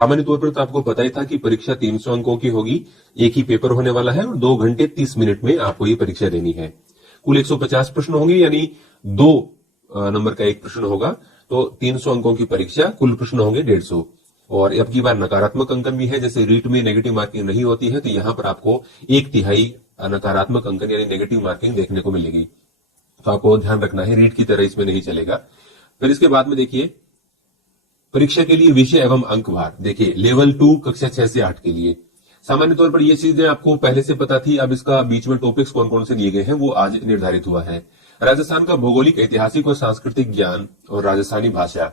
सामान्य तौर पर तो आपको पता ही था कि परीक्षा 300 अंकों की होगी, एक ही पेपर होने वाला है और 2 घंटे 30 मिनट में आपको ये परीक्षा देनी है। कुल 150 प्रश्न होंगे, यानी 2 नंबर का एक प्रश्न होगा, तो 300 अंकों की परीक्षा, कुल प्रश्न होंगे 150। और अब की बार नकारात्मक अंकन भी है, जैसे रीट में नेगेटिव मार्किंग नहीं होती है, तो यहां पर आपको 1/3 नकारात्मक अंकन यानी नेगेटिव मार्किंग देखने को मिलेगी। तो आपको ध्यान रखना है, रीट की तरह इसमें नहीं चलेगा। फिर इसके बाद में देखिए परीक्षा के लिए विषय एवं अंक भार। देखिए लेवल 2 कक्षा 6 से 8 के लिए सामान्य तौर पर ये चीजें आपको पहले से पता थी, अब इसका बीच में टॉपिक्स कौन कौन से दिए गए हैं वो आज निर्धारित हुआ है। राजस्थान का भौगोलिक, ऐतिहासिक और सांस्कृतिक ज्ञान और राजस्थानी भाषा।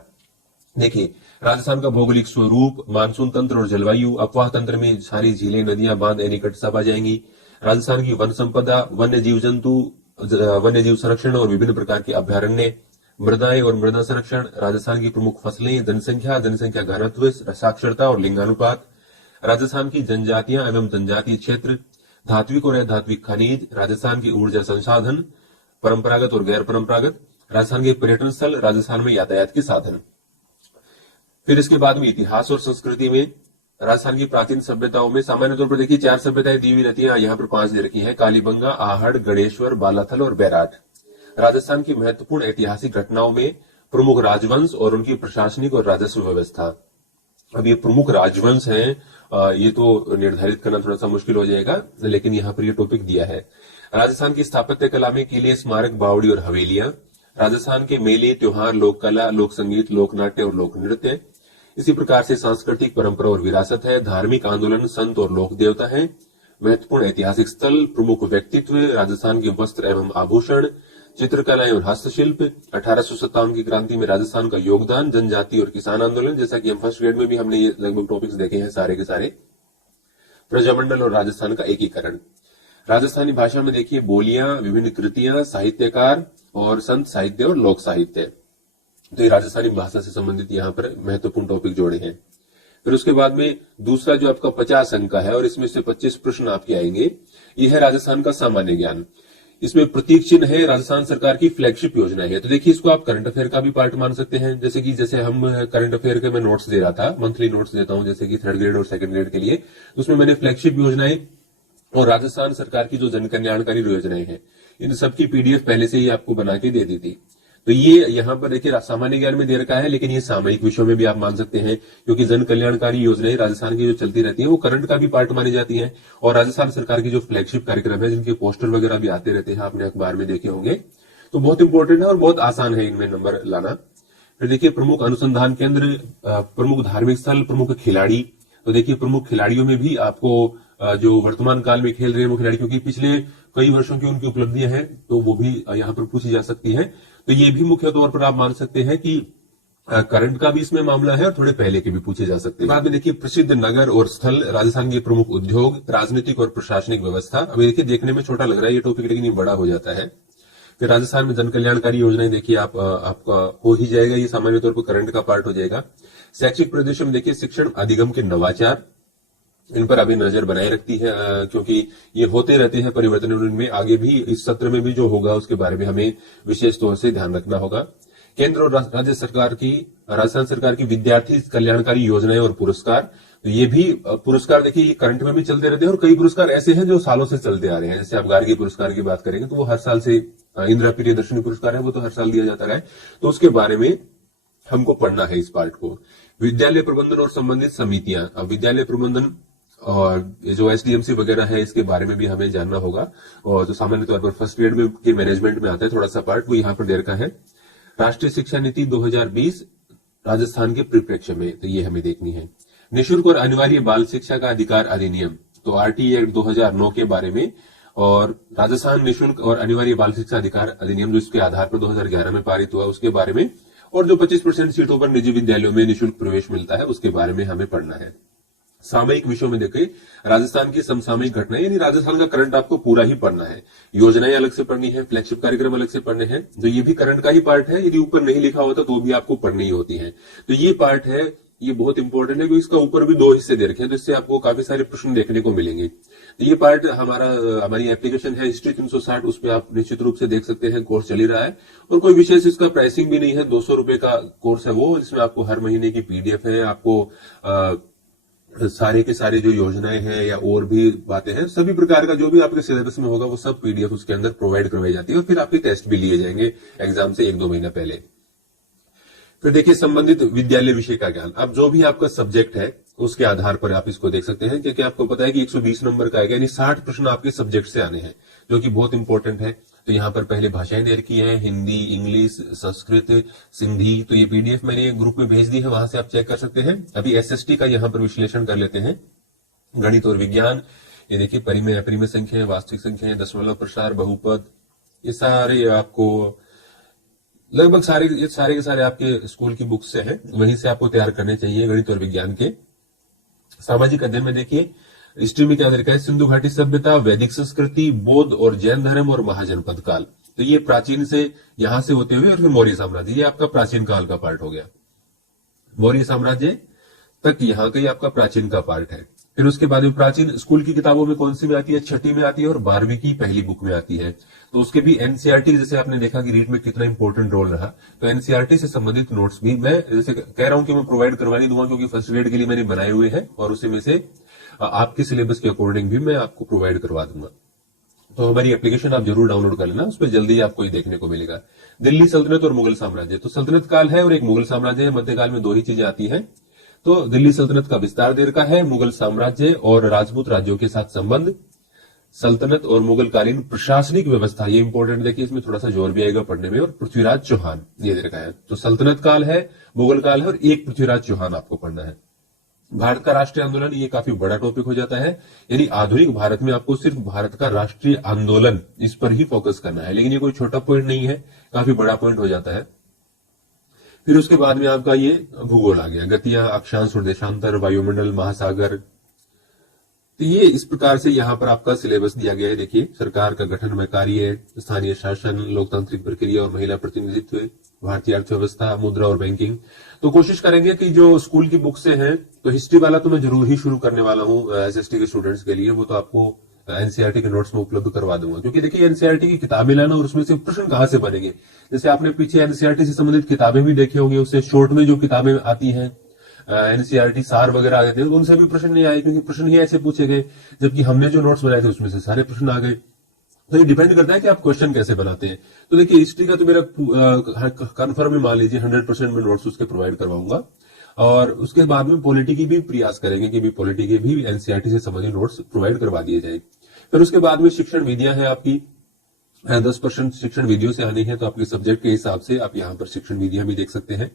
देखिए राजस्थान का भौगोलिक स्वरूप, मानसून तंत्र और जलवायु, अपवाह तंत्र में सारी झीलें, नदियां, बांध, एनीकट सब आ जाएंगी। राजस्थान की वन संपदा, वन्य जीव जंतु, वन्य जीव संरक्षण और विभिन्न प्रकार के अभ्यारण्य, मृदाएं और मृदा संरक्षण, राजस्थान की प्रमुख फसलें, जनसंख्या, जनसंख्या घनत्व, साक्षरता और लिंगानुपात, राजस्थान की जनजातियां एवं जनजातीय क्षेत्र, धात्विक और अधात्विक खनिज, राजस्थान की ऊर्जा संसाधन, परंपरागत और गैर परंपरागत, राजस्थान के पर्यटन स्थल, राजस्थान में यातायात के साधन। फिर इसके बाद में इतिहास और संस्कृति में राजस्थान की प्राचीन सभ्यताओं में सामान्य तौर पर देखिए 4 सभ्यताएं दी हुई रहती है, यहाँ पर 5 दे रखी है, कालीबंगा, आहड़, गणेश्वर, बालाथल और बैराट। राजस्थान की महत्वपूर्ण ऐतिहासिक घटनाओं में प्रमुख राजवंश और उनकी प्रशासनिक और राजस्व व्यवस्था। अब ये प्रमुख राजवंश हैं, ये तो निर्धारित करना थोड़ा सा मुश्किल हो जाएगा, लेकिन यहाँ पर ये टॉपिक दिया है। राजस्थान की स्थापत्य कला में किले, स्मारक, बावड़ी और हवेलियां, राजस्थान के मेले, त्योहार, लोक कला, लोक संगीत, लोक नाट्य और लोक नृत्य। इसी प्रकार से सांस्कृतिक परंपरा और विरासत है, धार्मिक आंदोलन, संत और लोक देवता है, महत्वपूर्ण ऐतिहासिक स्थल, प्रमुख व्यक्तित्व, राजस्थान के वस्त्र एवं आभूषण, चित्रकलाएं और हस्तशिल्प, 1857 की क्रांति में राजस्थान का योगदान, जनजाति और किसान आंदोलन, जैसा कि हम फर्स्ट ग्रेड में भी हमने ये लगभग टॉपिक्स देखे हैं सारे के सारे, प्रजामंडल और राजस्थान का एकीकरण। राजस्थानी भाषा में देखिए बोलियां, विभिन्न कृतियां, साहित्यकार और संत साहित्य और लोक साहित्य। तो ये राजस्थानी भाषा से संबंधित यहाँ पर महत्वपूर्ण टॉपिक जोड़े हैं। फिर उसके बाद में दूसरा जो आपका 50 अंक का है और इसमें से 25 प्रश्न आपके आएंगे, ये है राजस्थान का सामान्य ज्ञान। इसमें प्रतीक चिन्ह है, राजस्थान सरकार की फ्लैगशिप योजना है। तो देखिए इसको आप करंट अफेयर का भी पार्ट मान सकते हैं, जैसे हम करंट अफेयर के मैं नोट्स दे रहा था, मंथली नोट्स देता हूं जैसे कि 3rd ग्रेड और 2nd ग्रेड के लिए, तो उसमें मैंने फ्लैगशिप योजनाएं और राजस्थान सरकार की जो जन कल्याणकारी योजनाएं हैं इन सबकी पीडीएफ पहले से ही आपको बना के दे दी थी। तो ये यहाँ पर देखिए सामान्य ज्ञान में दे रखा है, लेकिन ये सामयिक विषयों में भी आप मान सकते हैं, क्योंकि जन कल्याणकारी योजनाएं राजस्थान की जो चलती रहती है वो करंट का भी पार्ट मानी जाती है। और राजस्थान सरकार की जो फ्लैगशिप कार्यक्रम है जिनके पोस्टर वगैरह भी आते रहते हैं, आपने अखबार में देखे होंगे, तो बहुत इंपॉर्टेंट है और बहुत आसान है इनमें नंबर लाना। फिर देखिए प्रमुख अनुसंधान केंद्र, प्रमुख धार्मिक स्थल, प्रमुख खिलाड़ी। तो देखिए प्रमुख खिलाड़ियों में भी आपको जो वर्तमान काल में खेल रहे हैं वो खिलाड़ी, क्योंकि पिछले कई वर्षों की उनकी उपलब्धियां हैं, तो वो भी यहाँ पर पूछी जा सकती है। तो ये भी मुख्य तौर पर आप मान सकते हैं कि करंट का भी इसमें मामला है और थोड़े पहले के भी पूछे जा सकते हैं। बाद में देखिए प्रसिद्ध नगर और स्थल, राजस्थान के प्रमुख उद्योग, राजनीतिक और प्रशासनिक व्यवस्था। अभी देखिए देखने में छोटा लग रहा है ये टॉपिक, लेकिन ये बड़ा हो जाता है। फिर राजस्थान में जन कल्याणकारी योजनाएं देखिए आपका हो ही जाएगा, ये सामान्य तौर पर करंट का पार्ट हो जाएगा। शैक्षिक प्रदेशों में देखिए शिक्षण अधिगम के नवाचार, इन पर अभी नजर बनाए रखती है, क्योंकि ये होते रहते हैं परिवर्तन, उनमें आगे भी इस सत्र में भी जो होगा उसके बारे में हमें विशेष तौर से ध्यान रखना होगा। केंद्र और राज्य सरकार की, राजस्थान सरकार की विद्यार्थी कल्याणकारी योजनाएं और पुरस्कार। तो ये भी पुरस्कार देखिए ये करंट में भी चलते रहते हैं और कई पुरस्कार ऐसे हैं जो सालों से चलते आ रहे हैं। जैसे आप गार्गी पुरस्कार की बात करेंगे तो वो हर साल से, इंदिरा प्रियदर्शनी पुरस्कार है वो तो हर साल दिया जाता रहा है, तो उसके बारे में हमको पढ़ना है इस पार्ट को। विद्यालय प्रबंधन और संबंधित समितियां, अब विद्यालय प्रबंधन और जो एसडीएमसी वगैरह है इसके बारे में भी हमें जानना होगा, और जो सामान्य तौर पर फर्स्ट ग्रेड में के मैनेजमेंट में आता है थोड़ा सा पार्ट, वो यहाँ पर दे रखा है। राष्ट्रीय शिक्षा नीति 2020 राजस्थान के परिप्रेक्ष्य में, तो ये हमें देखनी है। निःशुल्क और अनिवार्य बाल शिक्षा का अधिकार अधिनियम, तो आरटी एक्ट 2009 के बारे में, और राजस्थान निःशुल्क और अनिवार्य बाल शिक्षा अधिकार अधिनियम जो इसके आधार पर 2011 में पारित हुआ उसके बारे में, और जो 25% सीटों पर निजी विद्यालयों में निःशुल्क प्रवेश मिलता है उसके बारे में हमें पढ़ना है। सामयिक विषयों में देखें राजस्थान की समसामयिक घटनाएं, यानी राजस्थान का करंट आपको पूरा ही पढ़ना है। योजनाएं अलग से पढ़नी है, फ्लैगशिप कार्यक्रम अलग से पढ़ने हैं, जो ये भी करंट का ही पार्ट है, यदि ऊपर नहीं लिखा होता तो भी आपको पढ़नी ही होती है। तो ये पार्ट है, ये बहुत इंपॉर्टेंट है क्योंकि इसका ऊपर भी 2 हिस्से दे रखे हैं, तो इससे आपको काफी सारे प्रश्न देखने को मिलेंगे। तो ये पार्ट हमारी एप्लीकेशन है हिस्ट्री 360, उस पर आप निश्चित रूप से देख सकते हैं, कोर्स चल ही रहा है और कोई विशेष इसका प्राइसिंग भी नहीं है। 200 रुपए का कोर्स है वो, जिसमें आपको हर महीने की पीडीएफ है, आपको सारे के सारे जो योजनाएं हैं या और भी बातें हैं, सभी प्रकार का जो भी आपके सिलेबस में होगा वो सब पीडीएफ उसके अंदर प्रोवाइड करवाई जाती है और फिर आपके टेस्ट भी लिए जाएंगे एग्जाम से 1-2 महीना पहले। फिर देखिए संबंधित विद्यालय विषय का ज्ञान। अब जो भी आपका सब्जेक्ट है उसके आधार पर आप इसको देख सकते हैं, क्योंकि आपको पता है कि 120 नंबर का आएगा, यानी 60 प्रश्न आपके सब्जेक्ट से आने हैं, जो कि बहुत इंपॉर्टेंट है। तो यहाँ पर पहले भाषाएं दे रखी है, हिंदी, इंग्लिश, संस्कृत, सिंधी। तो ये पीडीएफ मैंने ग्रुप में भेज दी है, वहां से आप चेक कर सकते हैं। अभी एसएसटी का यहाँ पर विश्लेषण कर लेते हैं। गणित और विज्ञान, ये देखिए परिमेय अपरिमेय संख्या, वास्तविक संख्या, दशमलव प्रसार, बहुपद, ये सारे आपको लगभग सारे के सारे आपके स्कूल की बुक से हैं, वहीं से आपको तैयार करने चाहिए गणित और विज्ञान के। सामाजिक अध्ययन में देखिए हिस्ट्री में क्या रखा है, सिंधु घाटी सभ्यता, वैदिक संस्कृति, बौद्ध और जैन धर्म और महाजनपद काल। तो ये प्राचीन से यहां से होते हुए और फिर मौर्य साम्राज्य, ये आपका प्राचीन काल का पार्ट हो गया। मौर्य साम्राज्य तक यहाँ का ही आपका प्राचीन का पार्ट है। फिर उसके बाद में प्राचीन स्कूल की किताबों में कौन सी में आती है, छठी में आती है और 12वीं की पहली बुक में आती है। तो उसके भी एनसीईआरटी, जैसे आपने देखा कि रीट में कितना इंपॉर्टेंट रोल रहा, तो एनसीईआरटी से संबंधित नोट्स भी मैं जैसे कह रहा हूं कि मैं प्रोवाइड करवा नहीं दूंगा, क्योंकि फर्स्ट ग्रेड के लिए मैंने बनाए हुए हैं और उसी में से आपके सिलेबस के अकॉर्डिंग भी मैं आपको प्रोवाइड करवा दूंगा। तो हमारी एप्लीकेशन आप जरूर डाउनलोड कर लेना, उस पर जल्दी ही आपको ये देखने को मिलेगा। दिल्ली सल्तनत और मुगल साम्राज्य, तो सल्तनत काल है और एक मुगल साम्राज्य है, मध्यकाल में 2 ही चीजें आती है। तो दिल्ली सल्तनत का विस्तार देर का है, मुगल साम्राज्य और राजपूत राज्यों के साथ संबंध, सल्तनत और मुगल कालीन प्रशासनिक व्यवस्था, ये इंपॉर्टेंट देखिए, इसमें थोड़ा सा जोर भी आएगा पढ़ने में, और पृथ्वीराज चौहान ये दे रखा है। तो सल्तनत काल है, मुगल काल है और एक पृथ्वीराज चौहान आपको पढ़ना है। भारत का राष्ट्रीय आंदोलन, ये काफी बड़ा टॉपिक हो जाता है, यानी आधुनिक भारत में आपको सिर्फ भारत का राष्ट्रीय आंदोलन इस पर ही फोकस करना है, लेकिन ये कोई छोटा पॉइंट नहीं है, काफी बड़ा पॉइंट हो जाता है। फिर उसके बाद में आपका ये भूगोल आ गया, गतियां, अक्षांश और देशांतर, वायुमंडल, महासागर। तो ये इस प्रकार से यहाँ पर आपका सिलेबस दिया गया है। देखिए सरकार का गठन में कार्य, स्थानीय शासन, लोकतांत्रिक प्रक्रिया और महिला प्रतिनिधित्व, भारतीय अर्थव्यवस्था, मुद्रा और बैंकिंग। तो कोशिश करेंगे कि जो स्कूल की बुक से हैं, तो हिस्ट्री वाला तो मैं जरूर ही शुरू करने वाला हूँ एसएसटी के स्टूडेंट्स के लिए, वो तो आपको एनसीईआरटी के नोट्स में उपलब्ध करवा दूंगा, क्योंकि देखिए एनसीईआरटी की किताबें लाना और उसमें से प्रश्न कहां से बनेंगे। जैसे आपने पीछे एनसीईआरटी से संबंधित किताबें भी देखी होंगी, उससे शॉर्ट में जो किताबें आती हैं एनसीईआरटी सार वगैरह आ गए थे, उनसे भी प्रश्न नहीं आए, क्योंकि प्रश्न ही ऐसे पूछे गए, जबकि हमने जो नोट्स बनाए थे उसमें से सारे प्रश्न आ गए। तो ये डिपेंड करता है कि आप क्वेश्चन कैसे बनाते हैं। तो देखिए हिस्ट्री का तो मेरा कन्फर्म ही मान लीजिए 100% में नोट्स उसके प्रोवाइड करवाऊंगा, और उसके बाद में पॉलिटी की भी प्रयास करेंगे कि भी पॉलिटी के भी एनसीईआरटी से संबंधित नोट्स प्रोवाइड करवा दिए जाए। फिर उसके बाद में शिक्षण विधियां हैं आपकी, 10% शिक्षण विधियों से आनी है, तो आपके सब्जेक्ट के हिसाब से आप यहाँ पर शिक्षण विधियां भी देख सकते हैं।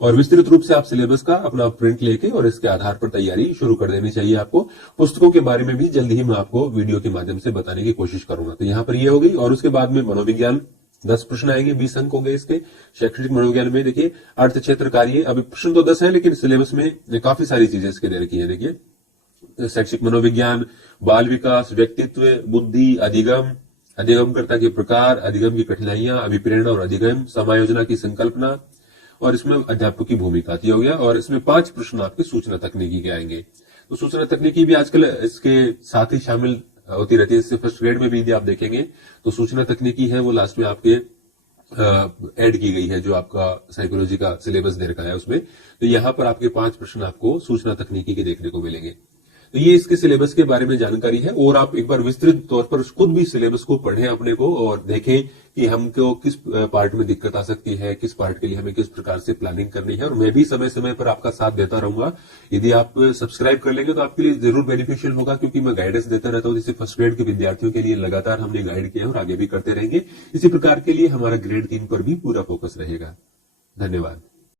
और विस्तृत रूप से आप सिलेबस का अपना प्रिंट लेके और इसके आधार पर तैयारी शुरू कर देनी चाहिए आपको। पुस्तकों के बारे में भी जल्दी ही मैं आपको वीडियो के माध्यम से बताने की कोशिश करूंगा। तो यहाँ पर ये हो गई, और उसके बाद में मनोविज्ञान, 10 प्रश्न आएंगे, 20 अंक होंगे इसके। शैक्षणिक मनोविज्ञान में देखिए अर्थ क्षेत्र कार्य, अभी प्रश्न तो 10 है, लेकिन सिलेबस में काफी सारी चीजें इसके दे रखी है। देखिए शैक्षिक मनोविज्ञान, बाल विकास, व्यक्तित्व, बुद्धि, अधिगम, अधिगमकर्ता के प्रकार, अधिगम की कठिनाइयां, अभिप्रेरणा और अधिगम, समायोजना की संकल्पना, और इसमें अध्यापक की भूमिका हो गया। और इसमें 5 प्रश्न आपके सूचना तकनीकी के आएंगे। तो सूचना तकनीकी भी आजकल इसके साथ ही शामिल होती रहती है, इससे फर्स्ट ग्रेड में भी यदि आप देखेंगे तो सूचना तकनीकी है वो लास्ट में आपके ऐड की गई है, जो आपका साइकोलॉजी का सिलेबस दे रखा है उसमें। तो यहाँ पर आपके 5 प्रश्न आपको सूचना तकनीकी के देखने को मिलेंगे। तो ये इसके सिलेबस के बारे में जानकारी है, और आप एक बार विस्तृत तौर पर खुद भी सिलेबस को पढ़ें अपने को, और देखें कि हमको किस पार्ट में दिक्कत आ सकती है, किस पार्ट के लिए हमें किस प्रकार से प्लानिंग करनी है। और मैं भी समय समय पर आपका साथ देता रहूंगा। यदि आप सब्सक्राइब कर लेंगे तो आपके लिए जरूर बेनिफिशियल होगा, क्योंकि मैं गाइडेंस देता रहता हूं। जैसे फर्स्ट ग्रेड के विद्यार्थियों के लिए लगातार हमने गाइड किया और आगे भी करते रहेंगे। इसी प्रकार के लिए हमारा ग्रेड 3 पर भी पूरा फोकस रहेगा। धन्यवाद।